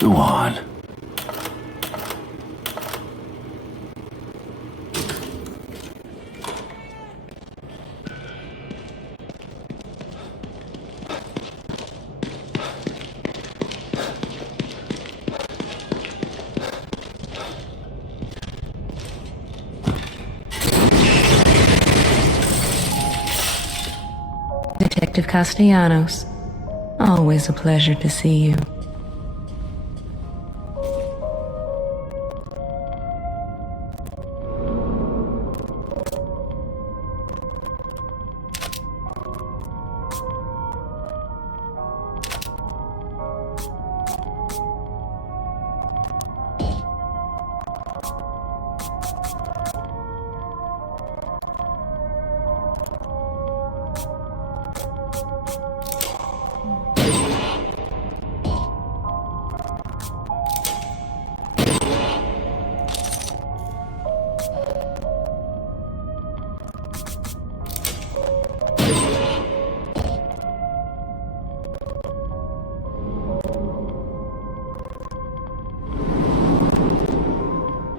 Go on. Detective Castellanos. Always a pleasure to see you.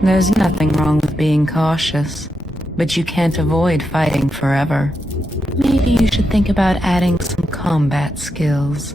There's nothing wrong with being cautious, but you can't avoid fighting forever. Maybe you should think about adding some combat skills.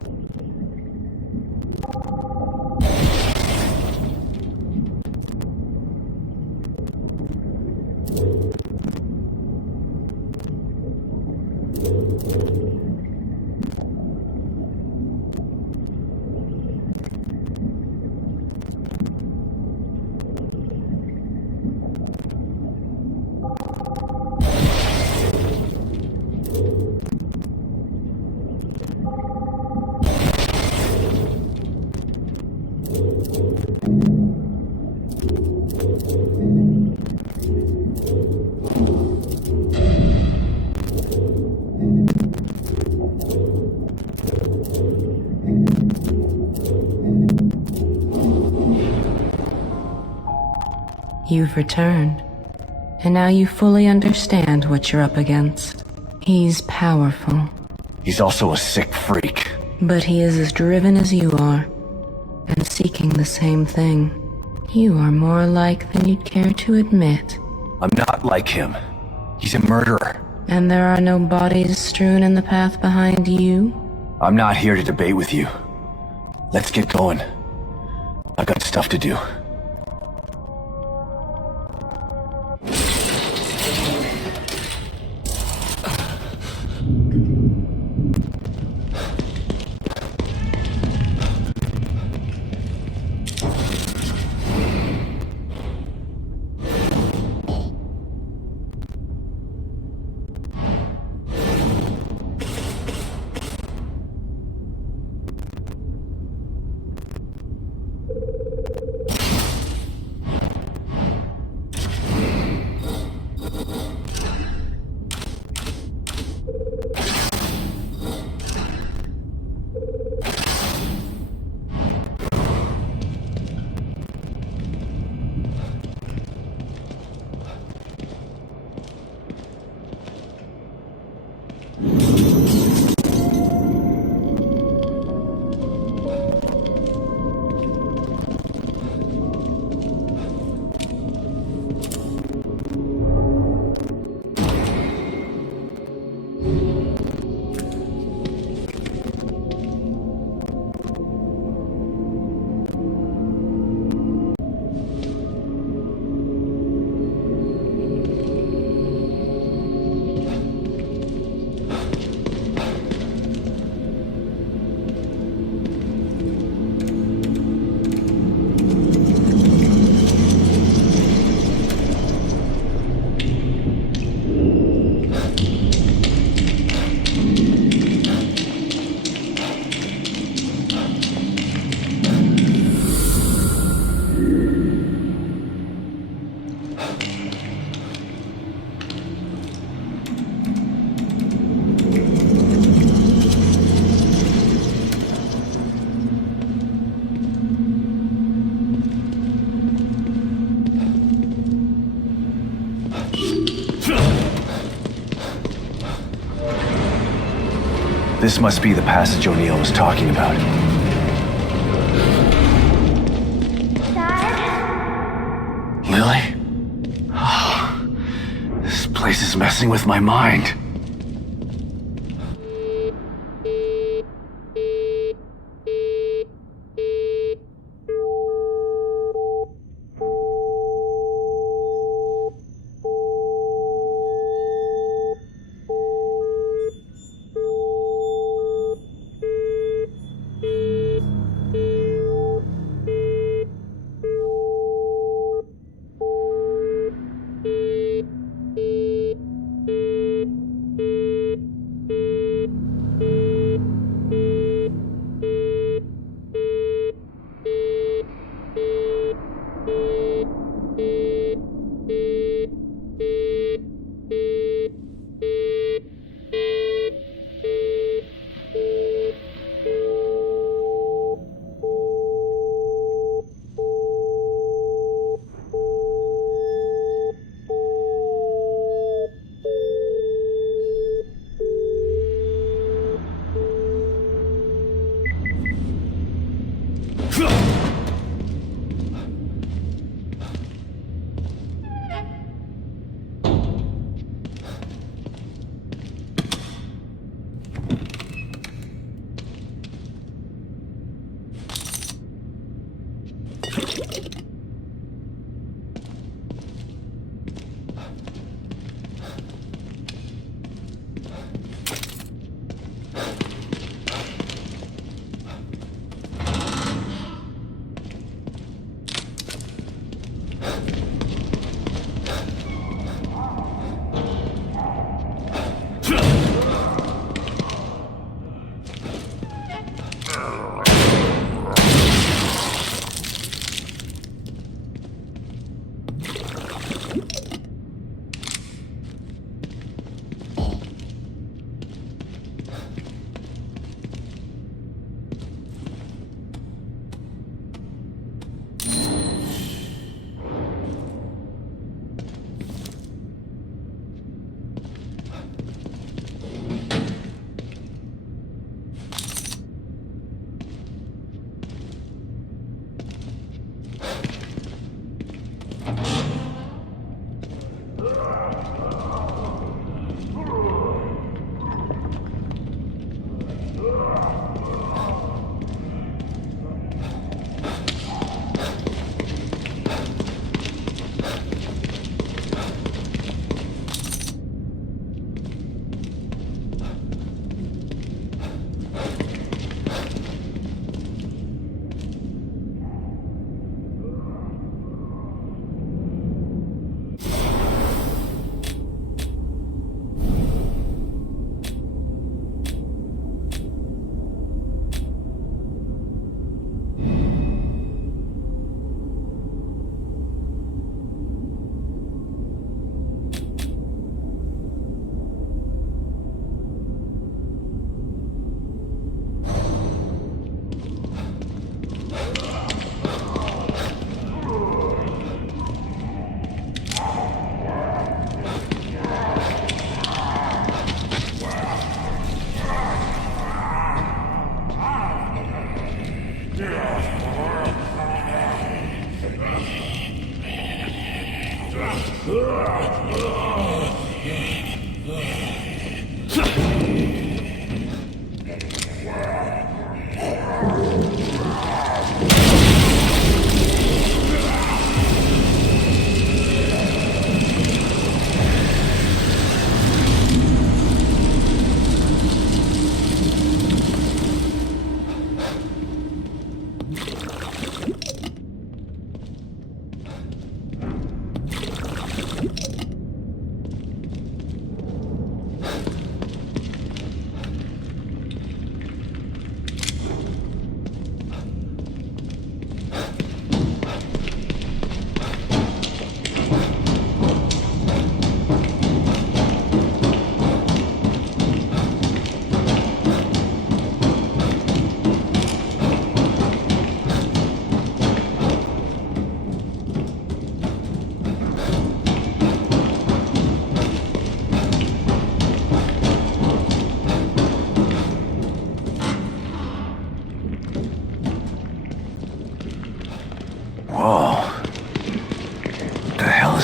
You've returned, and now you fully understand what you're up against. He's powerful. He's also a sick freak. But he is as driven as you are, and seeking the same thing. You are more alike than you'd care to admit. I'm not like him. He's a murderer. And there are no bodies strewn in the path behind you? I'm not here to debate with you. Let's get going. I've got stuff to do. This must be the passage O'Neill was talking about. messing with my mind.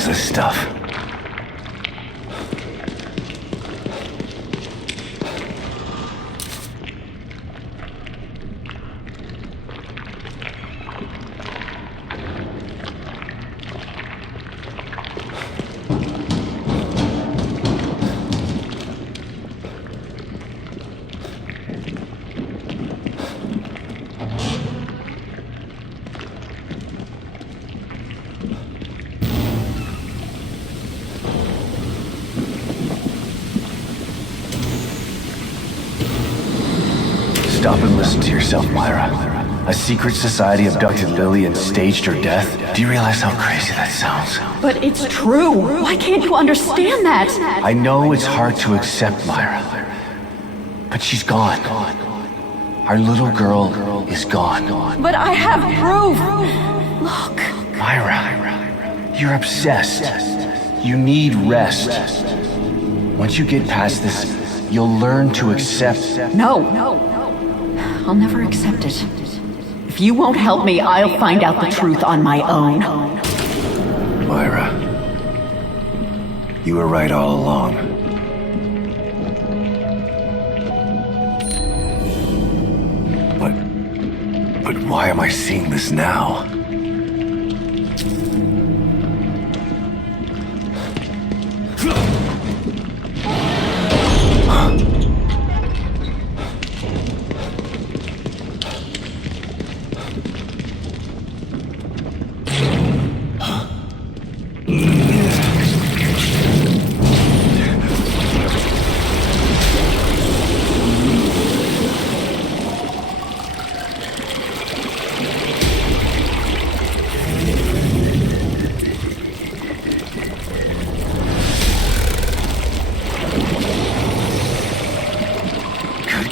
This stuff. stop and listen to yourself, Myra? A secret society abducted Lily and staged her death? Do you realize how crazy that sounds? But it's true. Why can't you understand that? I know it's hard to accept, Myra. But she's gone. Our little girl is gone. But I have proof. Look. Myra, you're obsessed. You need rest. Once you get past this, you'll learn to accept. No. I'll never accept it. If you won't help me, I'll find out the truth on my own. Myra, you were right all along. But why am I seeing this now?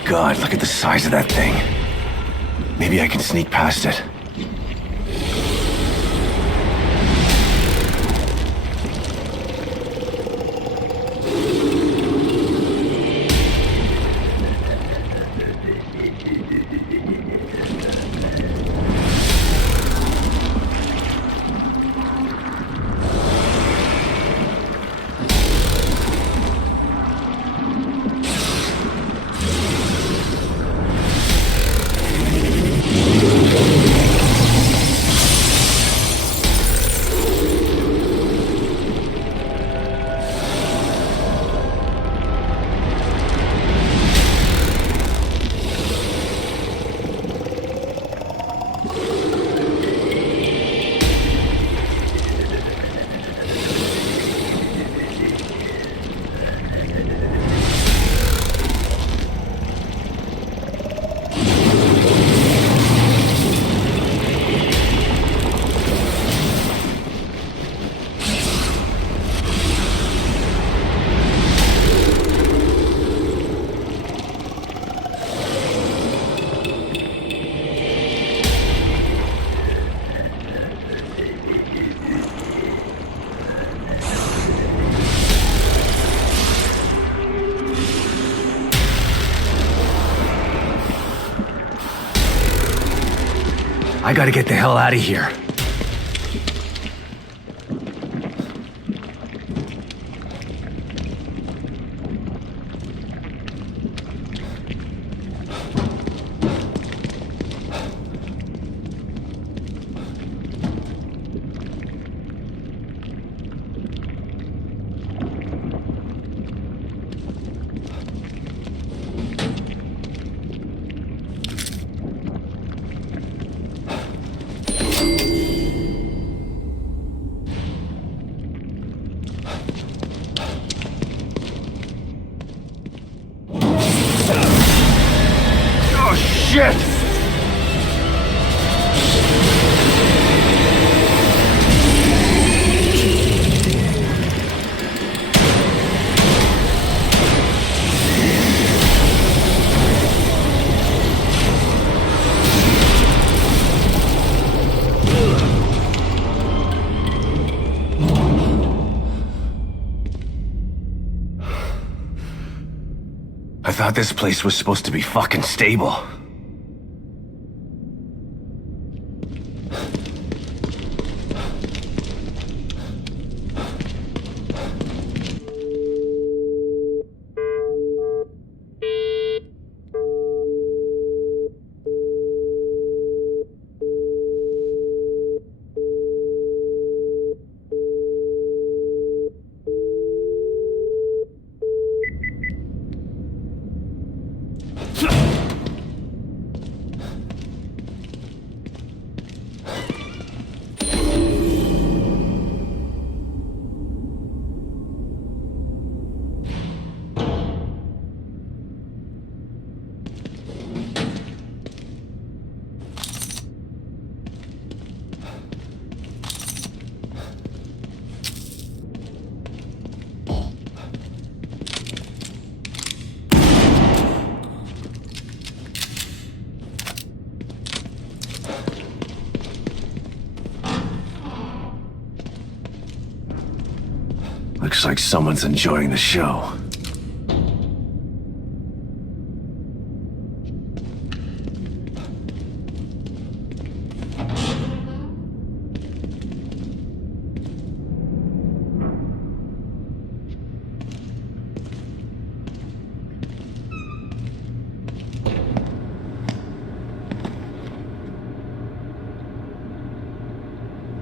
God, look at the size of that thing. Maybe I can sneak past it. I gotta get the hell out of here. Shit! I thought this place was supposed to be fucking stable. Looks like someone's enjoying the show.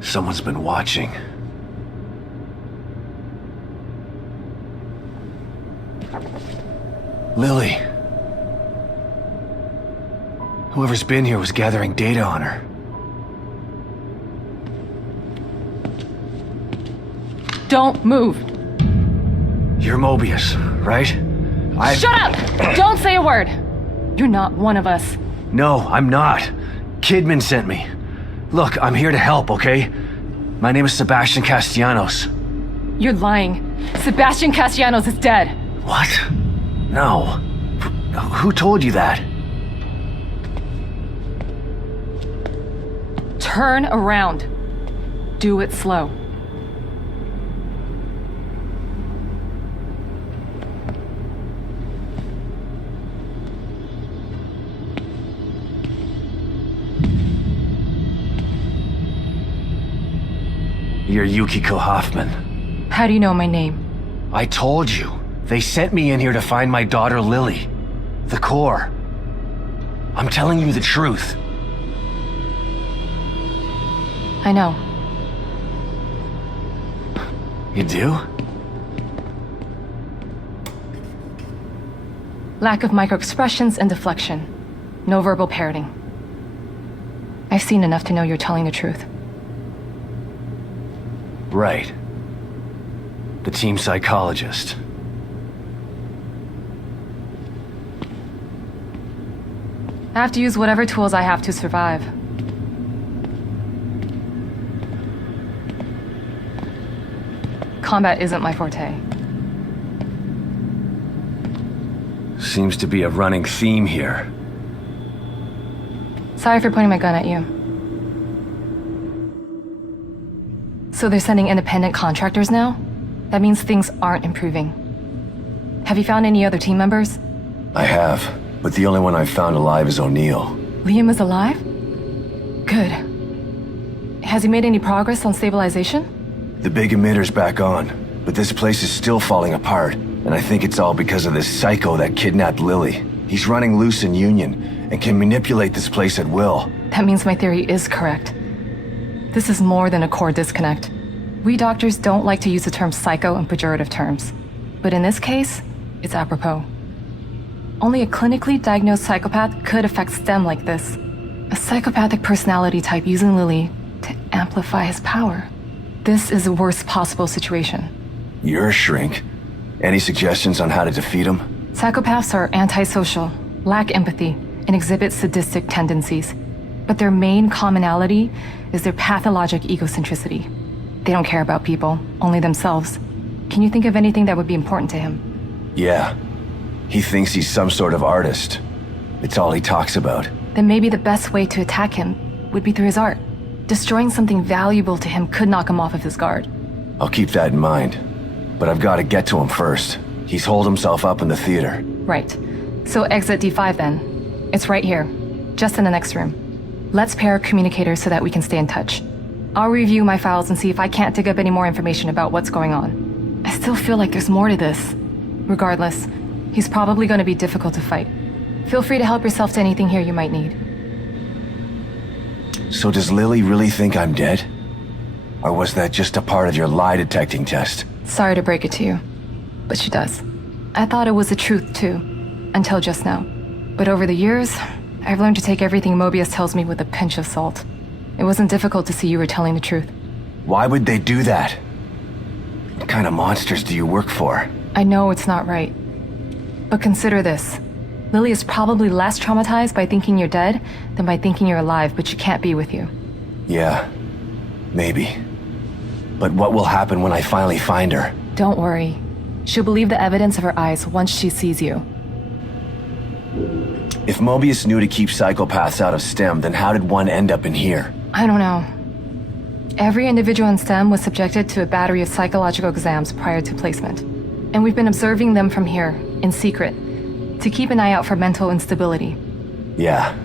Someone's been watching. Lily. Whoever's been here was gathering data on her. Don't move. You're Mobius, right? Shut up! Don't say a word. You're not one of us. No, I'm not. Kidman sent me. Look, I'm here to help, okay? My name is Sebastian Castellanos. You're lying. Sebastian Castellanos is dead. What? No. Who told you that? Turn around. Do it slow. You're Yukiko Hoffman. How do you know my name? I told you. They sent me in here to find my daughter Lily. The core. I'm telling you the truth. I know. You do? Lack of microexpressions and deflection. No verbal parroting. I've seen enough to know you're telling the truth. Right. The team psychologist. I have to use whatever tools I have to survive. Combat isn't my forte. Seems to be a running theme here. Sorry for pointing my gun at you. So they're sending independent contractors now? That means things aren't improving. Have you found any other team members? I have, but the only one I've found alive is O'Neill. Liam is alive? Good. Has he made any progress on stabilization? The big emitter's back on, but this place is still falling apart, and I think it's all because of this psycho that kidnapped Lily. He's running loose in Union, and can manipulate this place at will. That means my theory is correct. This is more than a core disconnect. We doctors don't like to use the term psycho in pejorative terms, but in this case, it's apropos. Only a clinically diagnosed psychopath could affect STEM like this. A psychopathic personality type using Lily to amplify his power. This is the worst possible situation. You're a shrink. Any suggestions on how to defeat him? Psychopaths are antisocial, lack empathy, and exhibit sadistic tendencies. But their main commonality is their pathologic egocentricity. They don't care about people, only themselves. Can you think of anything that would be important to him? Yeah. He thinks he's some sort of artist. It's all he talks about. Then maybe the best way to attack him would be through his art. Destroying something valuable to him could knock him off of his guard. I'll keep that in mind. But I've got to get to him first. He's holed himself up in the theater. Right. So exit D5 then. It's right here, just in the next room. Let's pair our communicators so that we can stay in touch. I'll review my files and see if I can't dig up any more information about what's going on. I still feel like there's more to this. Regardless, he's probably going to be difficult to fight. Feel free to help yourself to anything here you might need. So does Lily really think I'm dead? Or was that just a part of your lie detecting test? Sorry to break it to you, but she does. I thought it was the truth too, until just now. But over the years, I've learned to take everything Mobius tells me with a pinch of salt. It wasn't difficult to see you were telling the truth. Why would they do that? What kind of monsters do you work for? I know it's not right. But consider this. Lily is probably less traumatized by thinking you're dead than by thinking you're alive, but she can't be with you. Yeah, maybe. But what will happen when I finally find her? Don't worry. She'll believe the evidence of her eyes once she sees you. If Mobius knew to keep psychopaths out of STEM, then how did one end up in here? I don't know. Every individual in STEM was subjected to a battery of psychological exams prior to placement. And we've been observing them from here, in secret, to keep an eye out for mental instability. Yeah.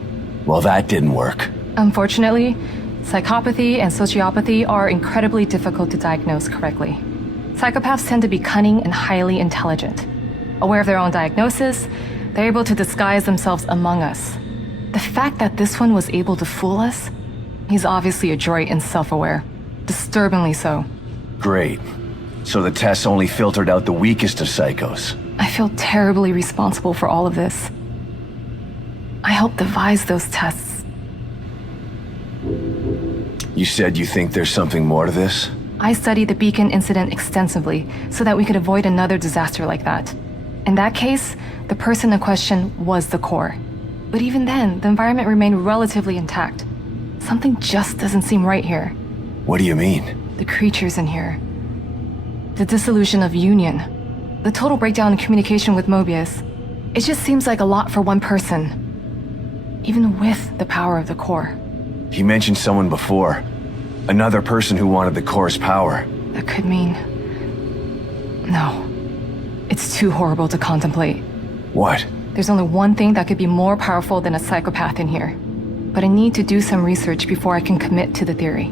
Well, that didn't work. Unfortunately, psychopathy and sociopathy are incredibly difficult to diagnose correctly. Psychopaths tend to be cunning and highly intelligent. Aware of their own diagnosis, they're able to disguise themselves among us. The fact that this one was able to fool us, he's obviously adroit and self-aware. Disturbingly so. Great. So the tests only filtered out the weakest of psychos. I feel terribly responsible for all of this. I helped devise those tests. You said you think there's something more to this? I studied the Beacon incident extensively so that we could avoid another disaster like that. In that case, the person in question was the core. But even then, the environment remained relatively intact. Something just doesn't seem right here. What do you mean? The creatures in here. The dissolution of Union. The total breakdown in communication with Mobius. It just seems like a lot for one person. Even with the power of the core. He mentioned someone before. Another person who wanted the core's power. That could mean... No. It's too horrible to contemplate. What? There's only one thing that could be more powerful than a psychopath in here. But I need to do some research before I can commit to the theory.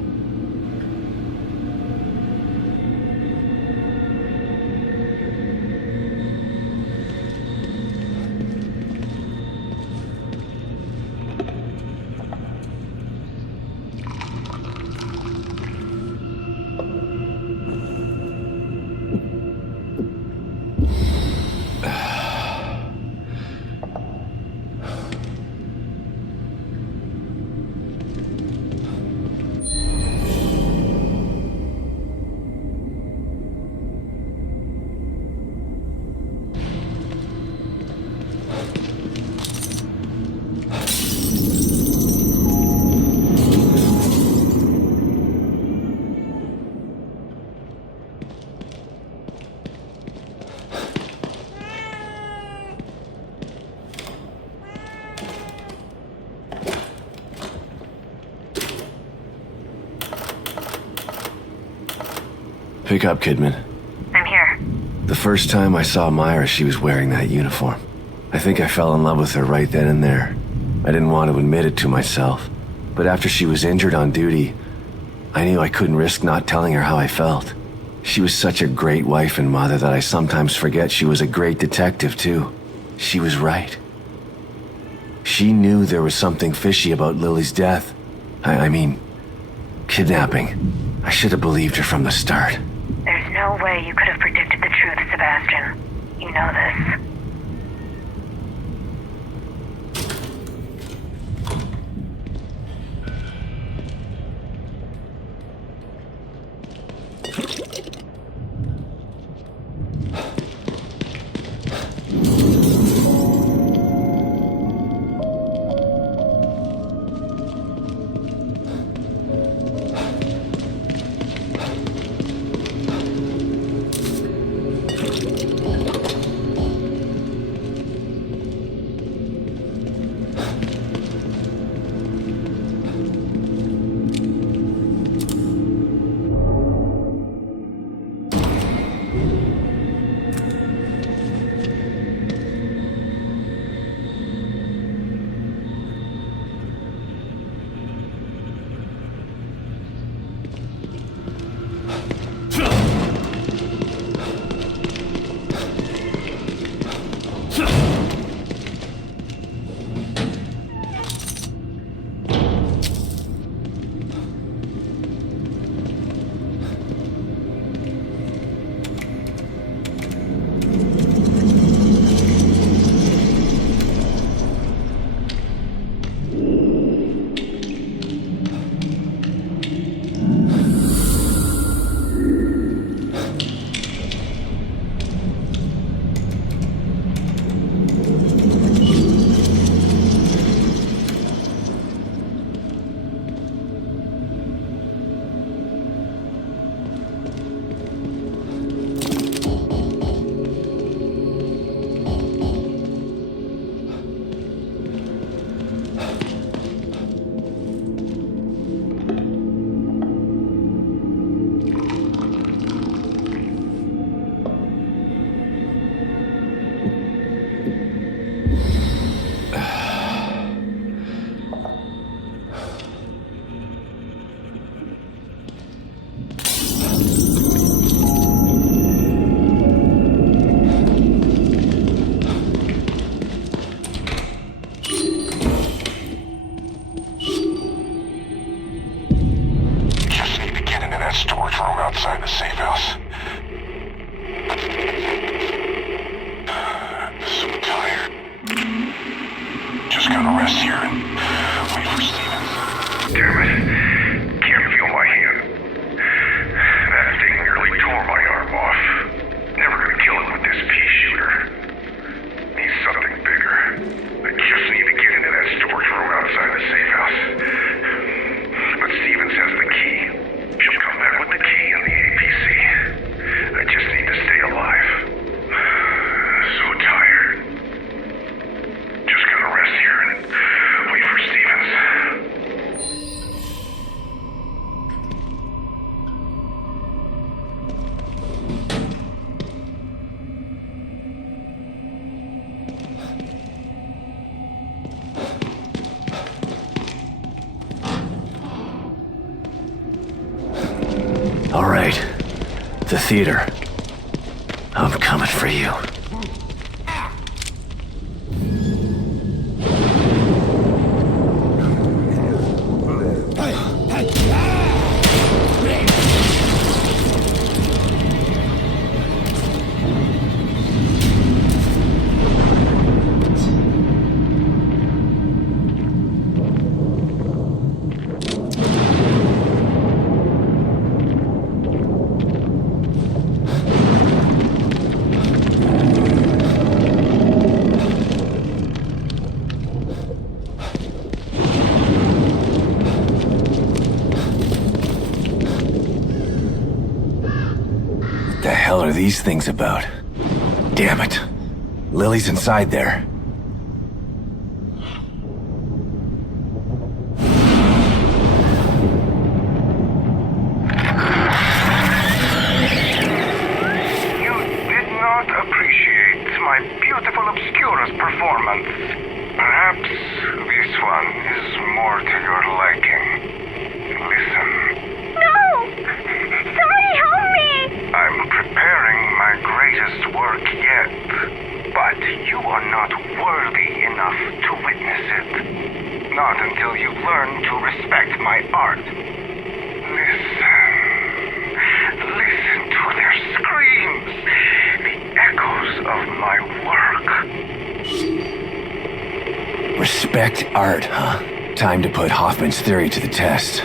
Pick up, Kidman. I'm here. The first time I saw Myra, she was wearing that uniform. I think I fell in love with her right then and there. I didn't want to admit it to myself. But after she was injured on duty, I knew I couldn't risk not telling her how I felt. She was such a great wife and mother that I sometimes forget she was a great detective, too. She was right. She knew there was something fishy about Lily's death. I mean, kidnapping. I should have believed her from the start. There's no way you could have predicted the truth, Sebastian. You know this. that storage room outside the safe house. So tired. Just gonna rest here and wait for Stevens. Damn it. Can't feel my hand. That thing nearly tore my arm off. Never gonna kill it with this pea shooter. Need something bigger. I just need to get into that storage room outside the safe house. But Stevens has the key. She'll come back with the key and the APC. I just need to stay alive. So tired. Just gonna rest here and wait for Stevens. All right. The theater. I'm coming for you. What the hell are these things about? Damn it. Lily's inside there. You did not appreciate my beautiful Obscurus performance. Perhaps this one is more to your liking. Listen. No! Somebody help me! I'm preparing my greatest work yet, but you are not worthy enough to witness it. Not until you learn to respect my art. Listen. Listen to their screams. The echoes of my work. Respect art, huh? Time to put Hoffman's theory to the test.